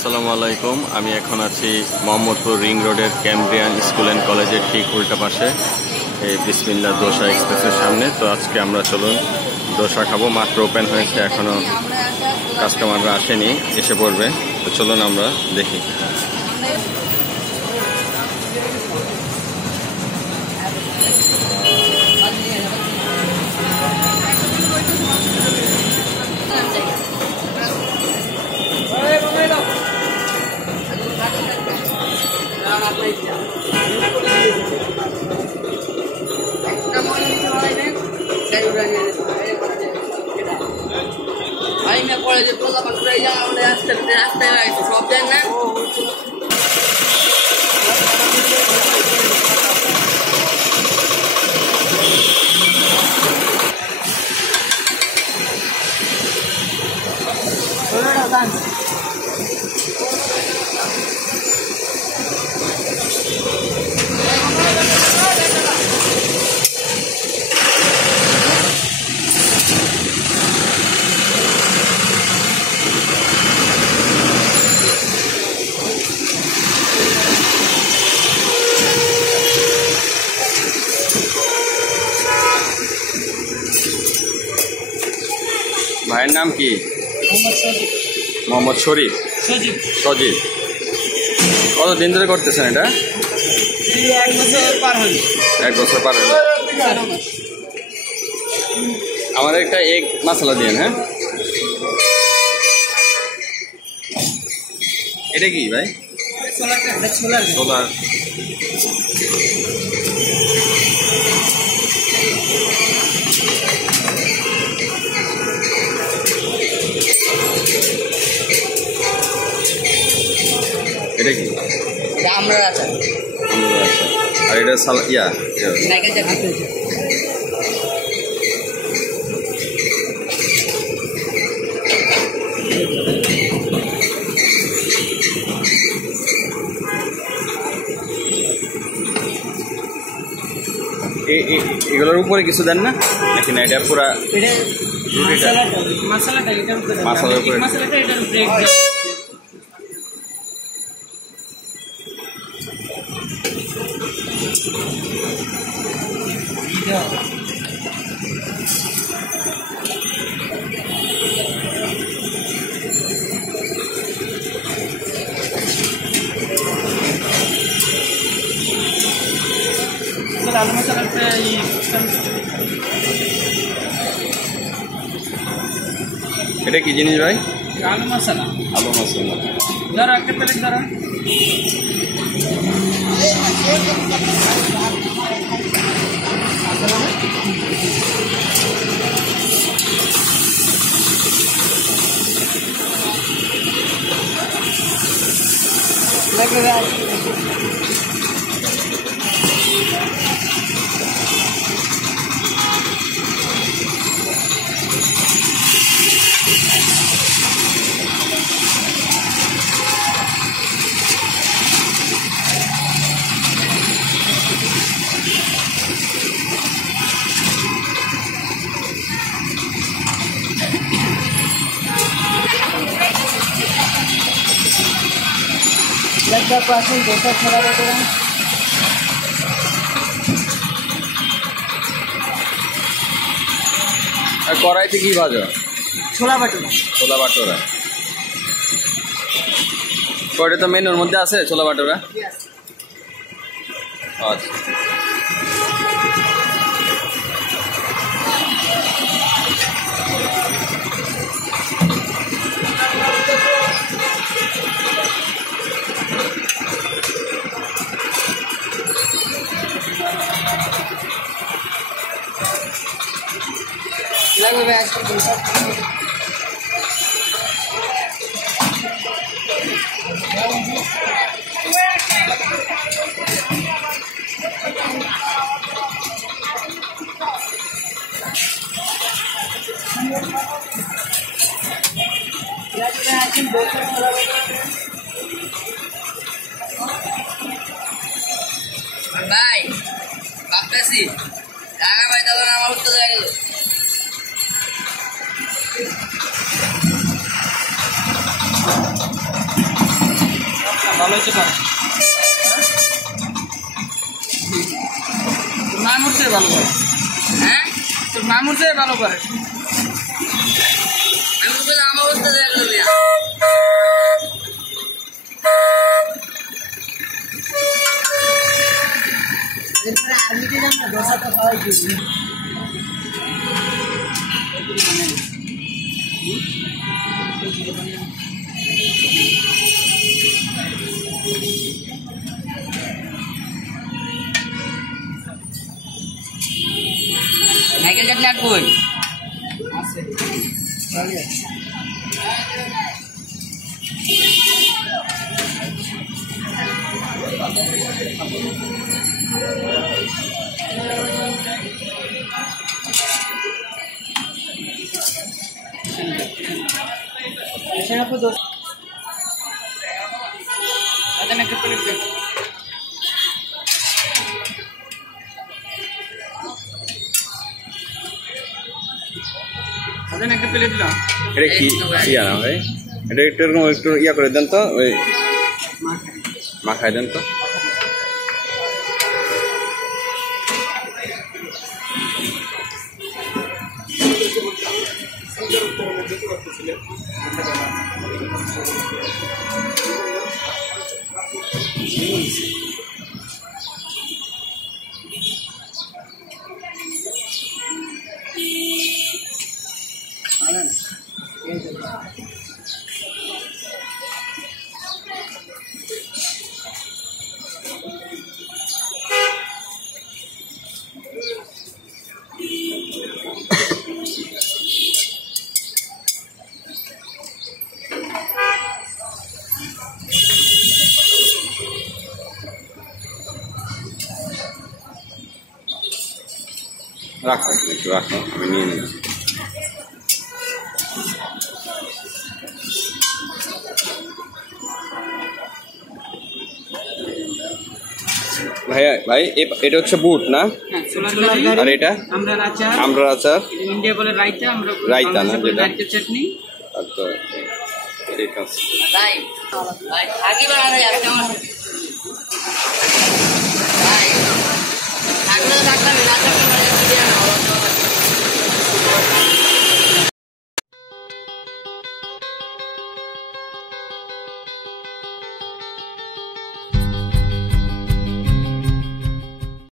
আসসালামু আলাইকুম। আমি এখন আছি মোহাম্মদপুর রিং রোডের ক্যাম্ব্রিয়ান স্কুল অ্যান্ড কলেজের ঠিক উল্টা পাশে এই বিসমিল্লাহ দোসা এক্সপ্রেসের সামনে। তো আজকে আমরা চলুন দোসা খাবো। মাত্র ওপেন হয়েছে, এখনো কাস্টমাররা আসেনি, এসে পড়বে। তো চলুন আমরা দেখি। ভাইয়ের নাম কি? মোহাম্মদ শরীফ। সজীব। কতদিন ধরে করতেছেন এটা? 1 বছর পার হলো। আমাদের একটা এগ মশলা দিন। হ্যাঁ, এটা কি ভাই? ছোলার। এটা কি? আমরা আছে। আর এটা ইয়া এগুলোর উপরে কিছু দেন না নাকি? না, এটা পুরা মাসালার উপরে। এটা কি জিনিস ভাই? আলু মশলা। আলু মশলা দাঁড়া, একটা প্লেট দাঁড়া। কড়াইতে কি ভাজো? ছোলা বাটুরা। ছোলা বাটুরা কয়টা তো মেনুর মধ্যে আছে? ছোলা বাটুরা। আচ্ছা, লাগবে ভাই আজকে দোসা। ভাই ভাবতেছি ঢাকা ভাই তখন আমার উত্তর হয়ে গেল। ভালো হচ্ছে না মামুর চেয়ে ভালো করে হ্যাঁ তোর মামুর চেয়ে ভালো করে আমি তো আমার অবস্থা দেখলো নাইকেল চাটনি আর কই আছে आपको दोस्त अच्छा मैं कितने लिखते अच्छा मैं कितने लिख लो এটা কি ইয়া না ভাই এটা একটু ইয়া করে দেন তো ওই মাখায় দেন তো রাখো একটু রাখো আমি নিয়ে নিচ্ছি ভাইয়া ভাই এটা হচ্ছে বুট না আর এটা আমরা আচার ইন্ডিয়া বলে রাইতা আমরা রাইতা না যেটা চাটনি আচ্ছা ঠিক আছে রাইট ভাই আগে বানানো যাচ্ছে আমার